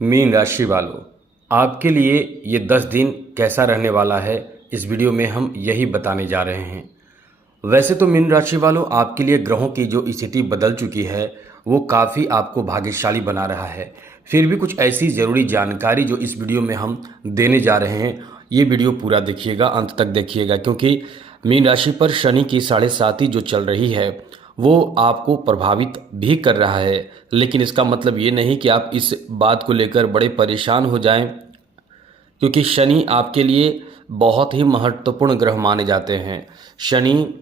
Mean राशि वालों, आपके लिए ये 10 दिन कैसा रहने वाला है, इस वीडियो में हम यही बताने जा रहे हैं। वैसे तो मीन राशि वालों, आपके लिए ग्रहों की जो स्थिति बदल चुकी है वो काफ़ी आपको भाग्यशाली बना रहा है। फिर भी कुछ ऐसी ज़रूरी जानकारी जो इस वीडियो में हम देने जा रहे हैं, ये वीडियो पूरा देखिएगा, अंत तक देखिएगा, क्योंकि मीन राशि पर शनि की 7.5 जो चल रही है वो आपको प्रभावित भी कर रहा है। लेकिन इसका मतलब ये नहीं कि आप इस बात को लेकर बड़े परेशान हो जाएं, क्योंकि शनि आपके लिए बहुत ही महत्वपूर्ण ग्रह माने जाते हैं। शनि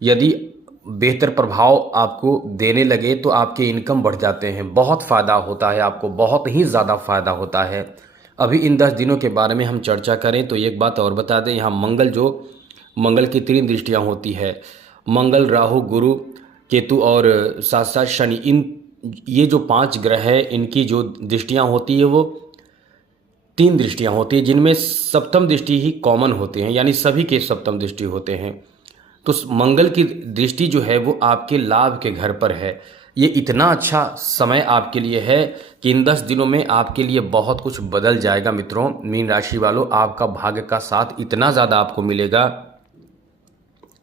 यदि बेहतर प्रभाव आपको देने लगे तो आपके इनकम बढ़ जाते हैं, बहुत फ़ायदा होता है, आपको बहुत ही ज़्यादा फ़ायदा होता है। अभी इन 10 दिनों के बारे में हम चर्चा करें तो एक बात और बता दें, यहाँ मंगल की 3 दृष्टियाँ होती है। मंगल, राहु, गुरु, केतु और साथ साथ शनि, ये जो 5 ग्रह है इनकी जो दृष्टियाँ होती है वो 3 दृष्टियाँ होती हैं, जिनमें सप्तम दृष्टि ही कॉमन होते हैं, यानी सभी के सप्तम दृष्टि होते हैं। तो मंगल की दृष्टि जो है वो आपके लाभ के घर पर है। ये इतना अच्छा समय आपके लिए है कि इन 10 दिनों में आपके लिए बहुत कुछ बदल जाएगा। मित्रों, मीन राशि वालों, आपका भाग्य का साथ इतना ज़्यादा आपको मिलेगा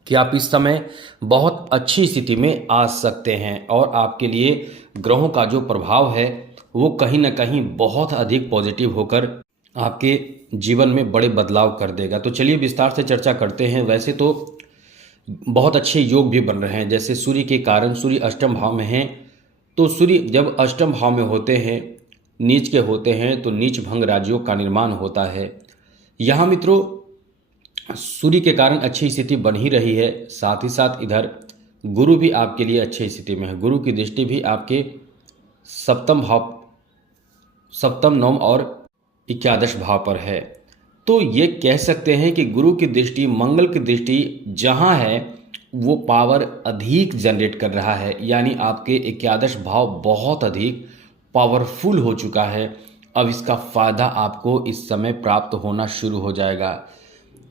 कि आप इस समय बहुत अच्छी स्थिति में आ सकते हैं, और आपके लिए ग्रहों का जो प्रभाव है वो कहीं ना कहीं बहुत अधिक पॉजिटिव होकर आपके जीवन में बड़े बदलाव कर देगा। तो चलिए विस्तार से चर्चा करते हैं। वैसे तो बहुत अच्छे योग भी बन रहे हैं, जैसे सूर्य के कारण सूर्य अष्टम भाव में हैं, तो सूर्य जब अष्टम भाव में होते हैं, नीच के होते हैं, तो नीच भंग राज्यों का निर्माण होता है। यहाँ मित्रों सूर्य के कारण अच्छी स्थिति बन ही रही है, साथ ही साथ इधर गुरु भी आपके लिए अच्छी स्थिति में है। गुरु की दृष्टि भी आपके सप्तम भाव, सप्तम, नवम और 11 भाव पर है। तो ये कह सकते हैं कि गुरु की दृष्टि, मंगल की दृष्टि जहाँ है वो पावर अधिक जनरेट कर रहा है, यानी आपके 11 भाव बहुत अधिक पावरफुल हो चुका है। अब इसका फ़ायदा आपको इस समय प्राप्त होना शुरू हो जाएगा।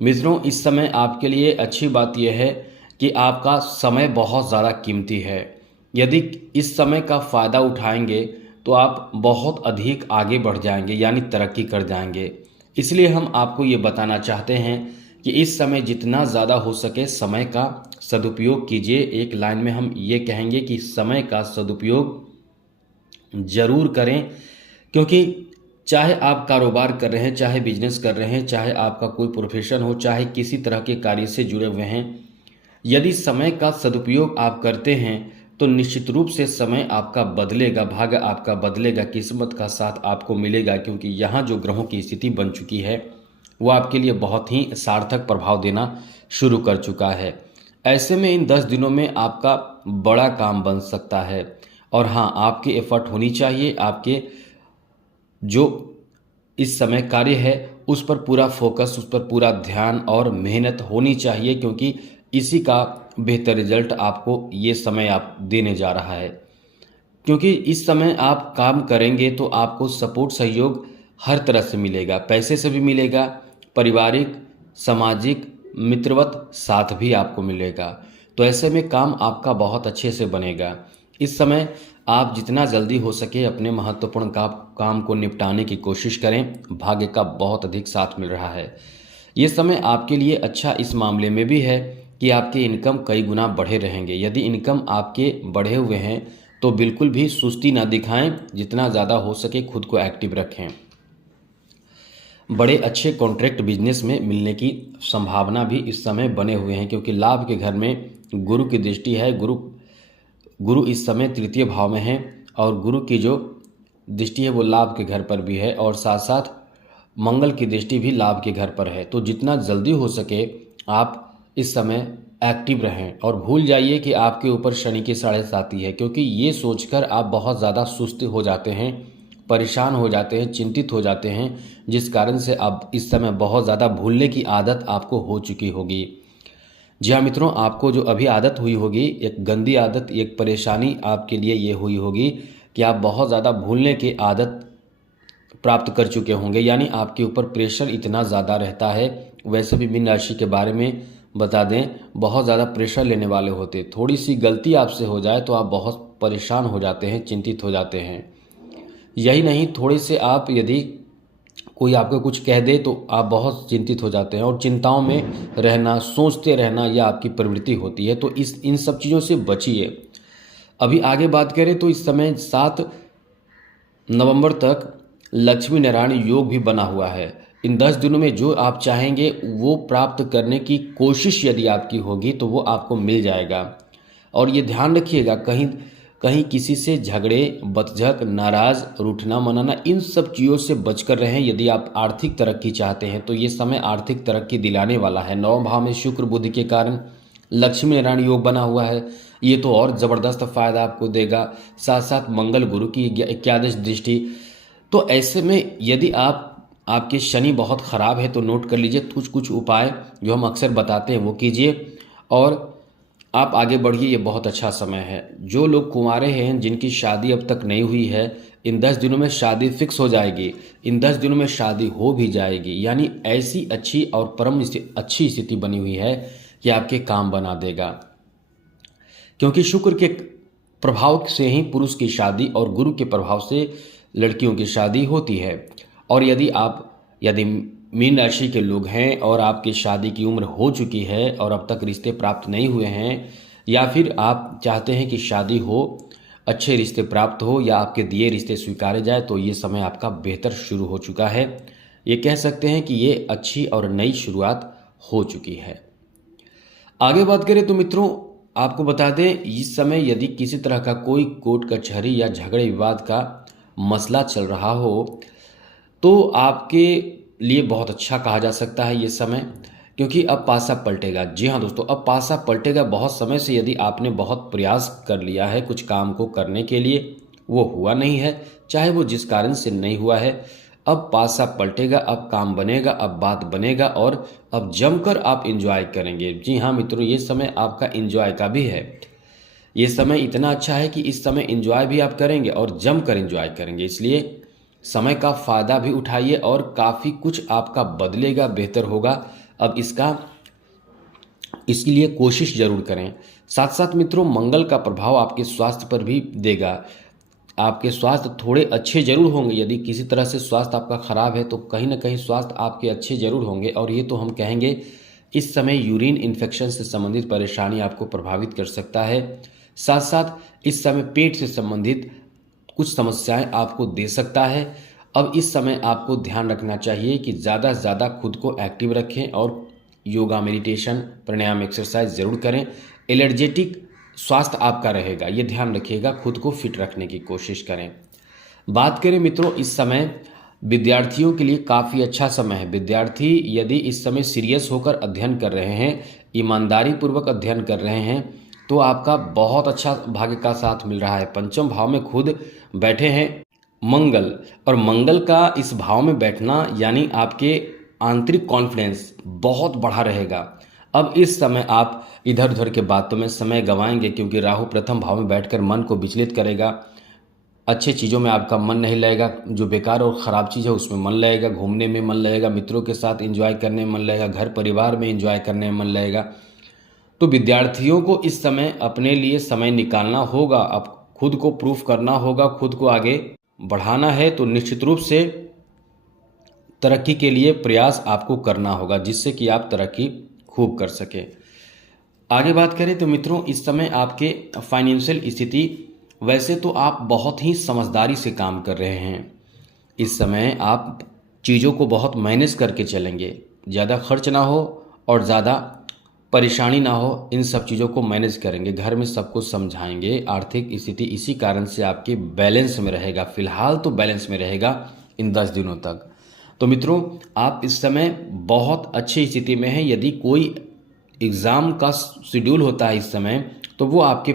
मित्रों, इस समय आपके लिए अच्छी बात यह है कि आपका समय बहुत ज़्यादा कीमती है। यदि इस समय का फ़ायदा उठाएंगे तो आप बहुत अधिक आगे बढ़ जाएंगे, यानी तरक्की कर जाएंगे। इसलिए हम आपको ये बताना चाहते हैं कि इस समय जितना ज़्यादा हो सके समय का सदुपयोग कीजिए। एक लाइन में हम ये कहेंगे कि समय का सदुपयोग ज़रूर करें, क्योंकि चाहे आप कारोबार कर रहे हैं, चाहे बिजनेस कर रहे हैं, चाहे आपका कोई प्रोफेशन हो, चाहे किसी तरह के कार्य से जुड़े हुए हैं, यदि समय का सदुपयोग आप करते हैं तो निश्चित रूप से समय आपका बदलेगा, भाग्य आपका बदलेगा, किस्मत का साथ आपको मिलेगा, क्योंकि यहाँ जो ग्रहों की स्थिति बन चुकी है वो आपके लिए बहुत ही सार्थक प्रभाव देना शुरू कर चुका है। ऐसे में इन 10 दिनों में आपका बड़ा काम बन सकता है। और हाँ, आपकी एफर्ट होनी चाहिए, आपके जो इस समय कार्य है उस पर पूरा फोकस, उस पर पूरा ध्यान और मेहनत होनी चाहिए, क्योंकि इसी का बेहतर रिजल्ट आपको ये समय आप देने जा रहा है। क्योंकि इस समय आप काम करेंगे तो आपको सपोर्ट, सहयोग हर तरह से मिलेगा, पैसे से भी मिलेगा, पारिवारिक, सामाजिक, मित्रवत साथ भी आपको मिलेगा। तो ऐसे में काम आपका बहुत अच्छे से बनेगा। इस समय आप जितना जल्दी हो सके अपने महत्वपूर्ण काम को निपटाने की कोशिश करें, भाग्य का बहुत अधिक साथ मिल रहा है। ये समय आपके लिए अच्छा इस मामले में भी है कि आपके इनकम कई गुना बढ़े रहेंगे। यदि इनकम आपके बढ़े हुए हैं तो बिल्कुल भी सुस्ती ना दिखाएं, जितना ज़्यादा हो सके खुद को एक्टिव रखें। बड़े अच्छे कॉन्ट्रैक्ट बिजनेस में मिलने की संभावना भी इस समय बने हुए हैं, क्योंकि लाभ के घर में गुरु की दृष्टि है। गुरु इस समय तृतीय भाव में है, और गुरु की जो दृष्टि है वो लाभ के घर पर भी है, और साथ साथ मंगल की दृष्टि भी लाभ के घर पर है। तो जितना जल्दी हो सके आप इस समय एक्टिव रहें, और भूल जाइए कि आपके ऊपर शनि की 7.5 है, क्योंकि ये सोचकर आप बहुत ज़्यादा सुस्त हो जाते हैं, परेशान हो जाते हैं, चिंतित हो जाते हैं, जिस कारण से आप इस समय बहुत ज़्यादा भूलने की आदत आपको हो चुकी होगी। जी हाँ मित्रों, आपको जो अभी आदत हुई होगी, एक गंदी आदत, एक परेशानी आपके लिए ये हुई होगी कि आप बहुत ज़्यादा भूलने की आदत प्राप्त कर चुके होंगे, यानी आपके ऊपर प्रेशर इतना ज़्यादा रहता है। वैसे भी मीन राशि के बारे में बता दें, बहुत ज़्यादा प्रेशर लेने वाले होते, थोड़ी सी गलती आपसे हो जाए तो आप बहुत परेशान हो जाते हैं, चिंतित हो जाते हैं। यही नहीं, थोड़े से आप यदि कोई आपको कुछ कह दे तो आप बहुत चिंतित हो जाते हैं और चिंताओं में रहना, सोचते रहना, यह आपकी प्रवृत्ति होती है। तो इन सब चीज़ों से बचिए। अभी आगे बात करें तो इस समय 7 नवंबर तक लक्ष्मी नारायण योग भी बना हुआ है। इन 10 दिनों में जो आप चाहेंगे वो प्राप्त करने की कोशिश यदि आपकी होगी तो वो आपको मिल जाएगा। और ये ध्यान रखिएगा, कहीं कहीं किसी से झगड़े, बतझक, नाराज, रूठना मनाना, इन सब चीज़ों से बचकर रहें। यदि आप आर्थिक तरक्की चाहते हैं तो ये समय आर्थिक तरक्की दिलाने वाला है। 9वें भाव में शुक्र बुध के कारण लक्ष्मी नारायण योग बना हुआ है, ये तो और ज़बरदस्त फायदा आपको देगा। साथ साथ मंगल गुरु की 11वीं दृष्टि। तो ऐसे में यदि आपके शनि बहुत ख़राब है तो नोट कर लीजिए, कुछ उपाय जो हम अक्सर बताते हैं वो कीजिए और आप आगे बढ़िए। ये बहुत अच्छा समय है। जो लोग कुंवारे हैं, जिनकी शादी अब तक नहीं हुई है, इन 10 दिनों में शादी फिक्स हो जाएगी। इन 10 दिनों में शादी हो भी जाएगी। यानी ऐसी अच्छी और परम अच्छी स्थिति बनी हुई है कि आपके काम बना देगा, क्योंकि शुक्र के प्रभाव से ही पुरुष की शादी और गुरु के प्रभाव से लड़कियों की शादी होती है। और यदि मीन राशि के लोग हैं और आपकी शादी की उम्र हो चुकी है और अब तक रिश्ते प्राप्त नहीं हुए हैं, या फिर आप चाहते हैं कि शादी हो, अच्छे रिश्ते प्राप्त हो या आपके दिए रिश्ते स्वीकारे जाए, तो ये समय आपका बेहतर शुरू हो चुका है। ये कह सकते हैं कि ये अच्छी और नई शुरुआत हो चुकी है। आगे बात करें तो मित्रों, आपको बता दें, इस समय यदि किसी तरह का कोई कोर्ट कचहरी या झगड़े विवाद का मसला चल रहा हो तो आपके लिए बहुत अच्छा कहा जा सकता है ये समय, क्योंकि अब पासा पलटेगा। जी हाँ दोस्तों, अब पासा पलटेगा। बहुत समय से यदि आपने बहुत प्रयास कर लिया है कुछ काम को करने के लिए, वो हुआ नहीं है, चाहे वो जिस कारण से नहीं हुआ है, अब पासा पलटेगा, अब काम बनेगा, अब बात बनेगा और अब जमकर आप इंजॉय करेंगे। जी हाँ मित्रों, ये समय आपका इंजॉय का भी है। ये समय इतना अच्छा है कि इस समय इंजॉय भी आप करेंगे और जमकर इंजॉय करेंगे। इसलिए समय का फ़ायदा भी उठाइए और काफ़ी कुछ आपका बदलेगा, बेहतर होगा। अब इसके लिए कोशिश जरूर करें। साथ साथ मित्रों, मंगल का प्रभाव आपके स्वास्थ्य पर भी देगा। आपके स्वास्थ्य थोड़े अच्छे जरूर होंगे। यदि किसी तरह से स्वास्थ्य आपका खराब है तो कहीं ना कहीं स्वास्थ्य आपके अच्छे जरूर होंगे। और ये तो हम कहेंगे, इस समय यूरिन इन्फेक्शन से संबंधित परेशानी आपको प्रभावित कर सकता है। साथ साथ इस समय पेट से संबंधित कुछ समस्याएं आपको दे सकता है। अब इस समय आपको ध्यान रखना चाहिए कि ज़्यादा से ज़्यादा खुद को एक्टिव रखें और योगा, मेडिटेशन, प्राणायाम, एक्सरसाइज ज़रूर करें। एनर्जेटिक स्वास्थ्य आपका रहेगा, ये ध्यान रखिएगा। खुद को फिट रखने की कोशिश करें। बात करें मित्रों, इस समय विद्यार्थियों के लिए काफ़ी अच्छा समय है। विद्यार्थी यदि इस समय सीरियस होकर अध्ययन कर रहे हैं, ईमानदारी पूर्वक अध्ययन कर रहे हैं, तो आपका बहुत अच्छा भाग्य का साथ मिल रहा है। पंचम भाव में खुद बैठे हैं मंगल, और मंगल का इस भाव में बैठना यानी आपके आंतरिक कॉन्फिडेंस बहुत बढ़ा रहेगा। अब इस समय आप इधर उधर के बातों में समय गंवाएंगे, क्योंकि राहु प्रथम भाव में बैठकर मन को विचलित करेगा। अच्छे चीज़ों में आपका मन नहीं लगेगा, जो बेकार और ख़राब चीज़ है उसमें मन लगेगा। घूमने में मन लगेगा, मित्रों के साथ एंजॉय करने में मन लगेगा, घर परिवार में एंजॉय करने में मन लगेगा। तो विद्यार्थियों को इस समय अपने लिए समय निकालना होगा। अब खुद को प्रूफ करना होगा, खुद को आगे बढ़ाना है, तो निश्चित रूप से तरक्की के लिए प्रयास आपको करना होगा, जिससे कि आप तरक्की खूब कर सकें। आगे बात करें तो मित्रों, इस समय आपके फाइनेंशियल स्थिति, वैसे तो आप बहुत ही समझदारी से काम कर रहे हैं। इस समय आप चीज़ों को बहुत मैनेज करके चलेंगे, ज़्यादा खर्च ना हो और ज़्यादा परेशानी ना हो, इन सब चीज़ों को मैनेज करेंगे। घर में सबको समझाएंगे। आर्थिक स्थिति इसी कारण से आपके बैलेंस में रहेगा। फिलहाल तो बैलेंस में रहेगा इन 10 दिनों तक। तो मित्रों, आप इस समय बहुत अच्छी स्थिति में हैं। यदि कोई एग्ज़ाम का शेड्यूल होता है इस समय, तो वो आपके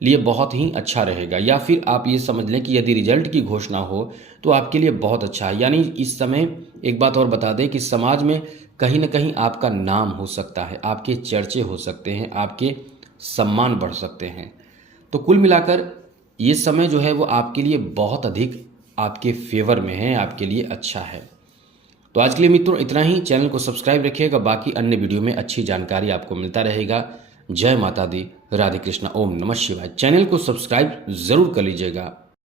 लिए बहुत ही अच्छा रहेगा। या फिर आप ये समझ लें कि यदि रिजल्ट की घोषणा हो तो आपके लिए बहुत अच्छा है। यानी इस समय एक बात और बता दें कि समाज में कहीं ना कहीं आपका नाम हो सकता है, आपके चर्चे हो सकते हैं, आपके सम्मान बढ़ सकते हैं। तो कुल मिलाकर ये समय जो है वो आपके लिए बहुत अधिक आपके फेवर में है, आपके लिए अच्छा है। तो आज के लिए मित्रों इतना ही। चैनल को सब्सक्राइब रखिएगा, बाकी अन्य वीडियो में अच्छी जानकारी आपको मिलता रहेगा। जय माता दी, राधे कृष्णा, ओम नमः शिवाय। चैनल को सब्सक्राइब जरूर कर लीजिएगा।